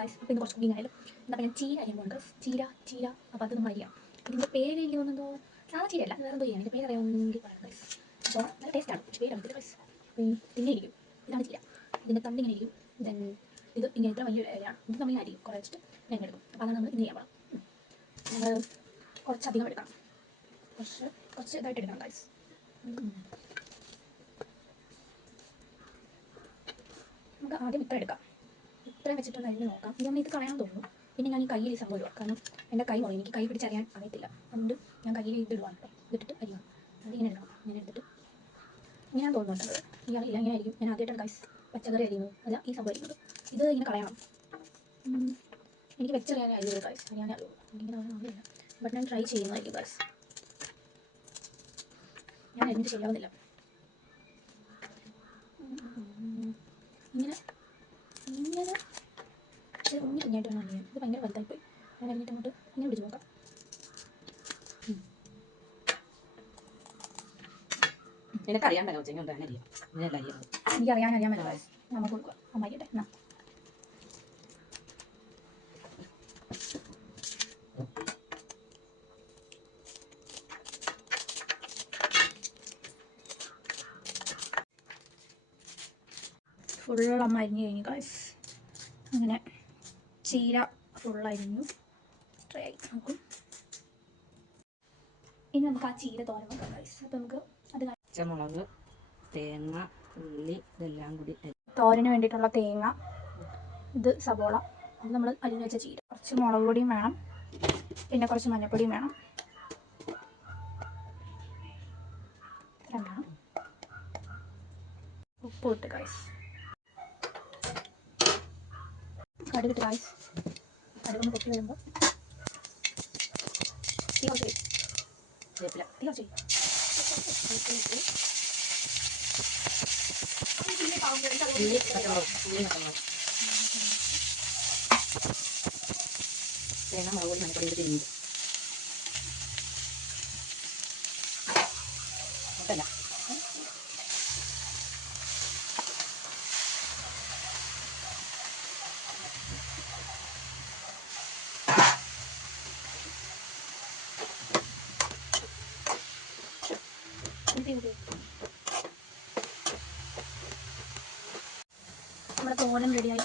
Guys. അപ്പോൾ ഇന്ന് കുറച്ച് കുക്കിംഗ് ആയാലും എന്നാൽ ഞാൻ ചീര അരിയുമ്പോൾ ചീര അപ്പോൾ അത് നമ്മൾ അരിയാം. ഇതിൻ്റെ പേര് എനിക്ക് തോന്നുന്നതോ സാധാ ചീരയല്ല, വേറെ എന്തോ ചെയ്യാം. ഇതിൻ്റെ പേര് അറിയാമെങ്കിൽ പറയാം ഗൈസ്. അപ്പോൾ നല്ല ടേസ്റ്റാണ്, പക്ഷേ പേര് അറിയത്തില്ല ഗൈസ്. ഇങ്ങനെ ഇരിക്കും, ഇതാണ് ചീര. ഇതിൻ്റെ തണ്ട് ഇങ്ങനെ ഇരിക്കും. ദെൻ ഇത് ഇങ്ങനെ ഇത്ര വലിയ ഇലയാണ്. ഇത് നമ്മൾ അരിയും കുറേ വെച്ചിട്ട് ഞാൻ എടുക്കും. അപ്പോൾ അതാണ് നമ്മൾ ഇന്ന് ചെയ്യാൻ പോകണം. നമ്മൾ കുറച്ചധികം എടുക്കണം, കുറച്ച് ഇതായിട്ട് എടുക്കണം ഗൈസ്. നമുക്ക് ആദ്യം ഇത്ര എടുക്കാം. ഇത്രയും വെച്ചിട്ടൊന്ന് അരിഞ്ഞ് നോക്കാം. ഇത് നമ്മൾ ഇത് കളയാൻ തോന്നുന്നു. പിന്നെ ഞാൻ ഈ കയ്യിൽ ഈ സംഭവം ഇടുക, കാരണം എൻ്റെ കൈ മുറിയും. എനിക്ക് കൈ പിടിച്ചറിയാൻ അറിയത്തില്ല, അതുകൊണ്ട് ഞാൻ കയ്യിൽ ഇതിടുവാണ് കേട്ടോ. ഇതിട്ടിട്ട് അരിയണം. അത് ഇങ്ങനെ ഇടണം. ഇങ്ങനെ എടുത്തിട്ട് ഇങ്ങനെ തോന്നുന്നുണ്ട്. ഈ അറിയില്ല, ഇങ്ങനെ ആയിരിക്കും. ഞാൻ ആദ്യമായിട്ടാണ് ഗൈസ് പച്ചക്കറി അരിയുന്നത്, അല്ല ഈ സംഭവം അരിയുന്നത്. ഇത് ഇങ്ങനെ കളയണം. എനിക്ക് വെച്ചറിയാനേ അറിയുള്ളൂ ഗൈസ്, അറിയാനേ അറിയുള്ളൂ. എനിക്കിങ്ങനെ അറിയില്ല, ബട്ട് ഞാൻ ട്രൈ ചെയ്യുന്നതായിരിക്കും ഗൈസ്. ഞാൻ അരിഞ്ഞിട്ട് ശരിയാവുന്നില്ല. ഇങ്ങനെ കുഞ്ഞായിട്ട് വേണം അറിയാൻ. ഇത് ഭയങ്കര വലുതായിപ്പോയി. ഞാൻ അരിഞ്ഞിട്ട് അങ്ങോട്ട് ഇങ്ങനെ പിടിച്ച് നോക്കാം. എനിക്കറിയാൻ പറ്റില്ല. നമുക്ക് കൊടുക്കുക. അമ്മ അരിയട്ടെ. എന്നാ ഫുൾ അമ്മ അരിഞ്ഞു കഴിഞ്ഞു ഗൈസ്. അങ്ങനെ ചീര ഫുൾ അരിഞ്ഞു. ട്രൈ ആയി നോക്കും. ഇനി നമുക്ക് ആ ചീര തോരൻ വെക്കാം ഗൈസ്. അപ്പം നമുക്ക് അത് പച്ചമുളക്, തേങ്ങ, ഉള്ളി ഇതെല്ലാം കൂടി തോരന് വേണ്ടിയിട്ടുള്ള തേങ്ങ, ഇത് സവോള, അത് നമ്മൾ അരിഞ്ഞു വെച്ച ചീര, കുറച്ച് മുളക് പൊടിയും വേണം, പിന്നെ കുറച്ച് മഞ്ഞൾപ്പൊടിയും വേണം. വേണം ഉപ്പ് ഇട്ട് ഗൈസ്. കടുകിട്ട് ഗൈസ്. കടുകൊന്ന് പൊട്ടി വരുമ്പോൾ തീ കുറച്ച് തേങ്ങ, മുളക് പൊടി, മഞ്ഞൾപ്പൊടി തിരിഞ്ഞു കുഴപ്പമില്ല. നമ്മുടെ തോരൻ റെഡിയായി.